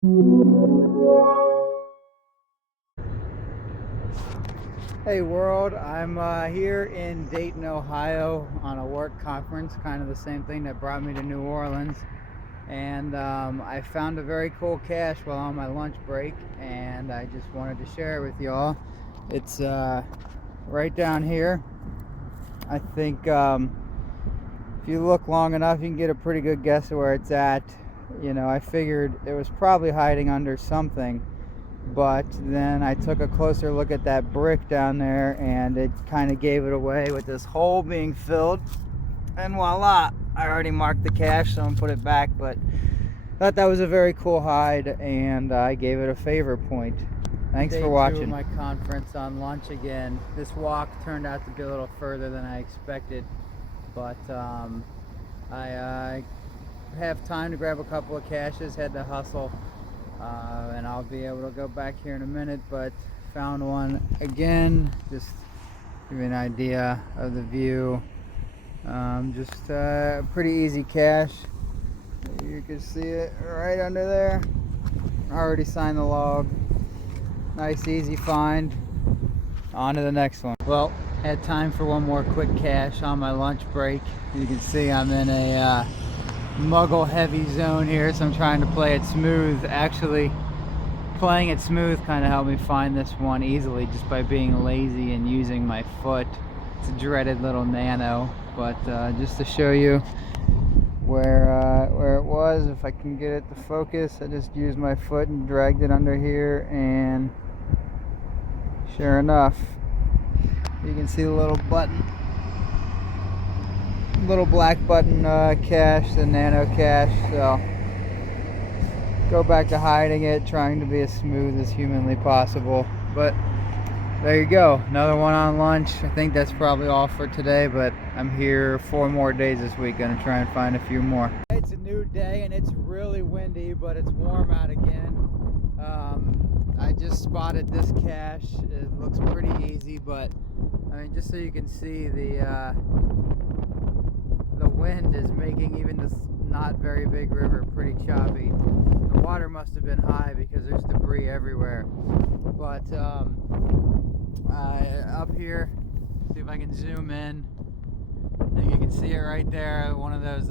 Hey world, I'm here in Dayton, Ohio on a work conference, kind of the same thing that brought me to New Orleans. And I found a very cool cache while on my lunch break, and I just wanted to share it with y'all. It's right down here. I think if you look long enough, you can get a pretty good guess of where it's at. You know, I figured it was probably hiding under something, but then I took a closer look at that brick down there, and it kind of gave it away with this hole being filled. And voila, I already marked the cache, so I'm gonna put it back, but thought that was a very cool hide, and I gave it a favor point. Thanks for watching. Day 2 of my conference on lunch again. This walk turned out to be a little further than I expected, but I have time to grab a couple of caches, had to hustle, and I'll be able to go back here in a minute, but found one again, just give you an idea of the view. Just a pretty easy cache. You can see it right under there. Already signed the log. Nice easy find. On to the next one. Well, had time for one more quick cache on my lunch break. You can see I'm in a muggle heavy zone here, so I'm trying to play it smooth. Actually, playing it smooth kind of helped me find this one easily just by being lazy and using my foot. It's a dreaded little nano, but just to show you where it was, if I can get it to focus, I just used my foot and dragged it under here, and sure enough, you can see the little button, little black button cache, the nano cache. So go back to hiding it, trying to be as smooth as humanly possible. But there you go, another one on lunch. I think that's probably all for today, but I'm here 4 more days this week, gonna try and find a few more. It's a new day and it's really windy, but it's warm out again. I just spotted this cache. It looks pretty easy, but I mean, just so you can see, the wind is making even this not very big river pretty choppy. The water must have been high because there's debris everywhere. But up here, see if I can zoom in. I think you can see it right there, one of those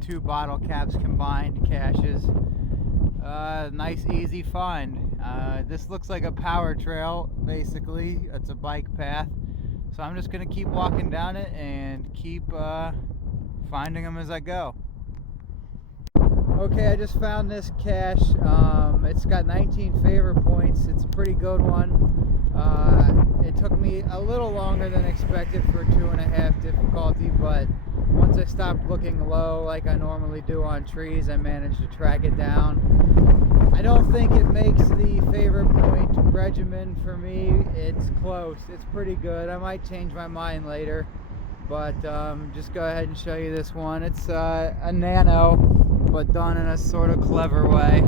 2 bottle caps combined caches. Nice easy find. This looks like a power trail, basically. It's a bike path, so I'm just gonna keep walking down it and keep finding them as I go. Okay, I just found this cache. It's got 19 favor points. It's a pretty good one. It took me a little longer than expected for 2.5 difficulty, but once I stopped looking low like I normally do on trees, I managed to track it down. I don't think it makes the favor point regimen for me. It's close. It's pretty good. I might change my mind later, but just go ahead and show you this one. It's a nano, but done in a sort of clever way.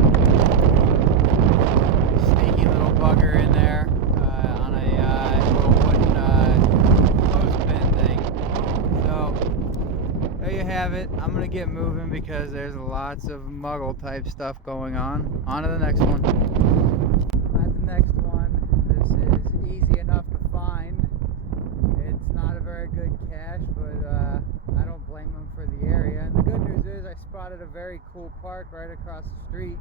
Sneaky little bugger in there on a little wooden clothespin thing. So there you have it. I'm gonna get moving because there's lots of muggle type stuff going on. On to the next one. At the next one, this is easy enough to find. It's not a very good cache, but I don't blame them for the area. And the good news is I spotted a very cool park right across the street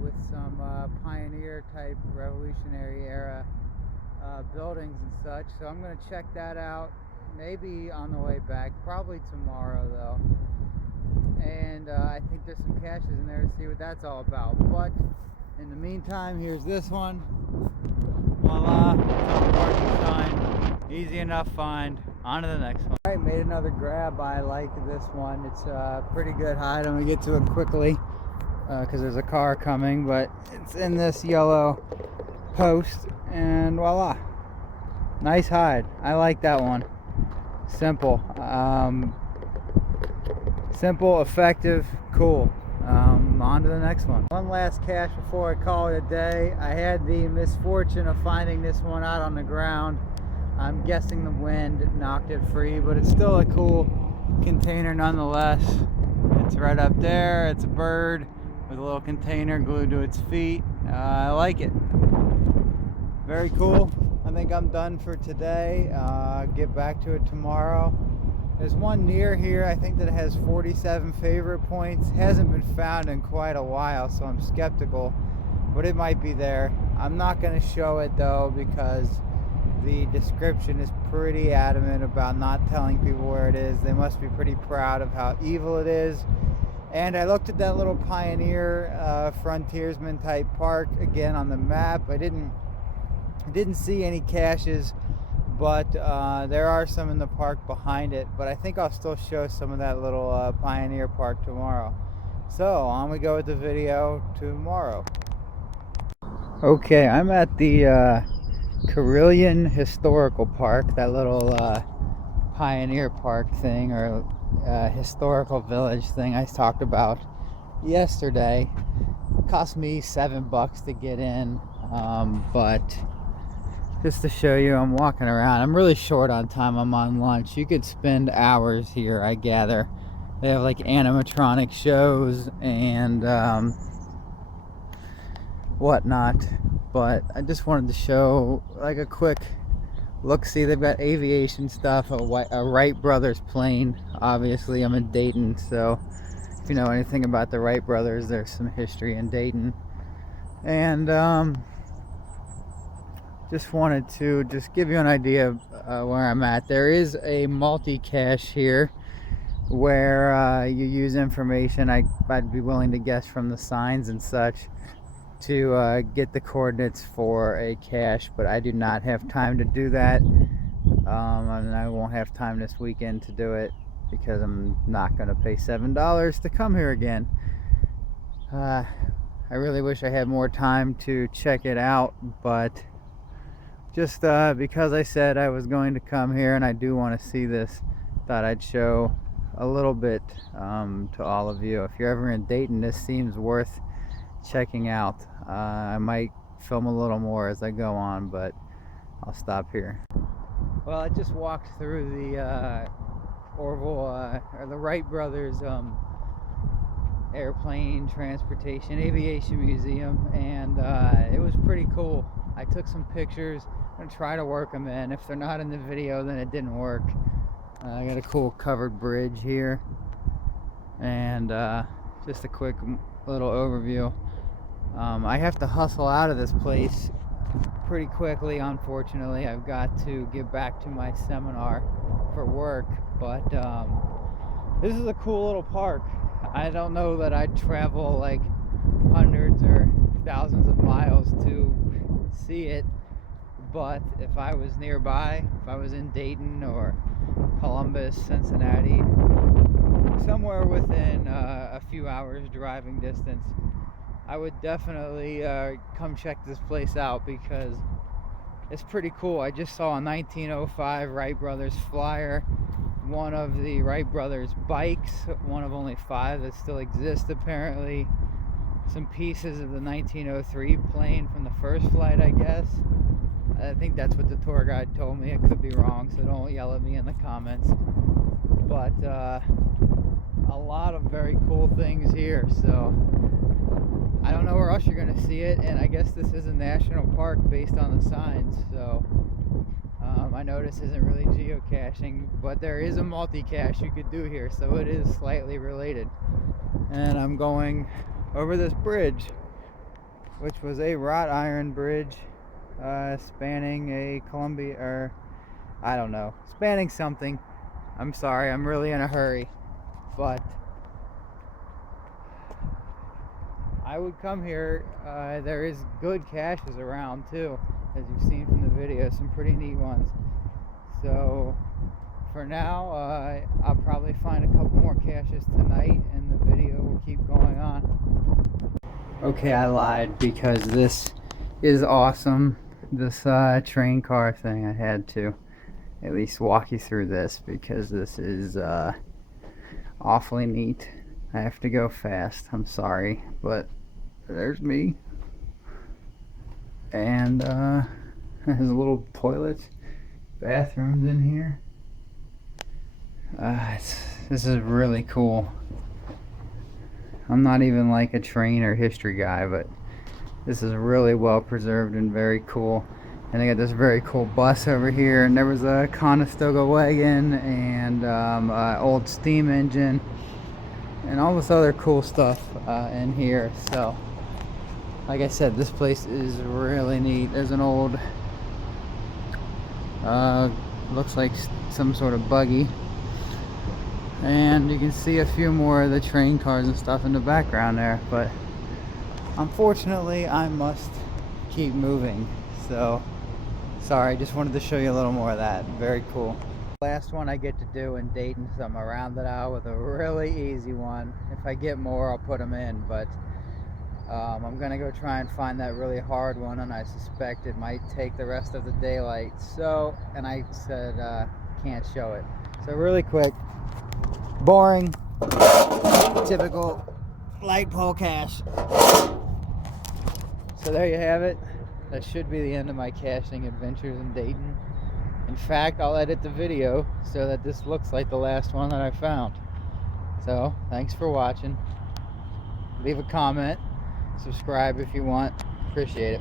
with some pioneer type revolutionary era buildings and such. So I'm going to check that out, maybe on the way back, probably tomorrow though. And I think there's some caches in there to see what that's all about. But in the meantime, here's this one. Voila, it's on parking sign. Easy enough find. On to the next one. Alright, made another grab. I like this one. It's a pretty good hide. I'm gonna get to it quickly because there's a car coming, but it's in this yellow post, and voila. Nice hide. I like that one. Simple. Simple, effective, cool. On to the next one. One last cache before I call it a day. I had the misfortune of finding this one out on the ground. I'm guessing the wind knocked it free, but it's still a cool container nonetheless. It's right up there. It's a bird. with a little container glued to its feet. I like it. Very cool. I think I'm done for today. Get back to it tomorrow. There's one near here, I think, that has 47 favorite points. Hasn't been found in quite a while, so I'm skeptical, but it might be there. I'm not going to show it though, because the description is pretty adamant about not telling people where it is. They must be pretty proud of how evil it is. And I looked at that little pioneer frontiersman type park again on the map. I didn't see any caches, but there are some in the park behind it. But I think I'll still show some of that little pioneer park tomorrow. So on we go with the video tomorrow. Okay, I'm at the Carillion Historical Park, that little pioneer park thing, or historical village thing I talked about yesterday. It cost me $7 to get in, but just to show you, I'm walking around. I'm really short on time. I'm on lunch. You could spend hours here, I gather. They have like animatronic shows and whatnot, but I just wanted to show like a quick look. See, they've got aviation stuff, a Wright brothers plane. Obviously I'm in Dayton, so if you know anything about the Wright brothers, there's some history in Dayton. And just wanted to give you an idea of where I'm at. There is a multi-cache here where you use information I'd be willing to guess from the signs and such to get the coordinates for a cache, but I do not have time to do that, and I won't have time this weekend to do it because I'm not going to pay $7 to come here again. I really wish I had more time to check it out, but just because I said I was going to come here and I do want to see this, thought I'd show a little bit to all of you. If you're ever in Dayton, this seems worth checking out. I might film a little more as I go on, but I'll stop here. Well, I just walked through the Orville or the Wright brothers airplane transportation aviation museum, and it was pretty cool. I took some pictures. I'm gonna try to work them in. If they're not in the video, then it didn't work. I got a cool covered bridge here, and just a quick little overview. I have to hustle out of this place pretty quickly, unfortunately. I've got to get back to my seminar for work, but this is a cool little park. I don't know that I'd travel like hundreds or thousands of miles to see it, but if I was nearby, if I was in Dayton or Columbus, Cincinnati, somewhere within a few hours driving distance, I would definitely come check this place out because it's pretty cool. I just saw a 1905 Wright Brothers flyer, one of the Wright Brothers bikes, one of only 5 that still exist apparently, some pieces of the 1903 plane from the first flight, I guess. I think that's what the tour guide told me. It could be wrong, so don't yell at me in the comments. But a lot of very cool things here, so I don't know where else you're going to see it, and I guess this is a national park based on the signs, so I know this isn't really geocaching, but there is a multi-cache you could do here, so it is slightly related. And I'm going over this bridge, which was a wrought iron bridge spanning a Columbia, or I don't know, spanning something. I'm sorry, I'm really in a hurry, but I would come here. There is good caches around too, as you've seen from the video, some pretty neat ones. So for now, I'll probably find a couple more caches tonight and the video will keep going on. Okay, I lied because this is awesome. This train car thing, I had to at least walk you through this because this is awfully neat. I have to go fast, I'm sorry, but there's me. And there's a little toilet, bathrooms in here. This is really cool. I'm not even like a train or history guy, but this is really well preserved and very cool. And they got this very cool bus over here, and there was a Conestoga wagon and old steam engine and all this other cool stuff in here. So like I said, this place is really neat. There's an old looks like some sort of buggy, and you can see a few more of the train cars and stuff in the background there, but unfortunately I must keep moving. So sorry, just wanted to show you a little more of that. Very cool. Last one I get to do in Dayton, so I'm gonna round it out with a really easy one. If I get more, I'll put them in, but I'm gonna go try and find that really hard one, and I suspect it might take the rest of the daylight. So, and I said can't show it. So really quick, boring, typical light pole cache. So there you have it. That should be the end of my caching adventures in Dayton. In fact, I'll edit the video so that this looks like the last one that I found. So thanks for watching. Leave a comment, subscribe if you want. Appreciate it.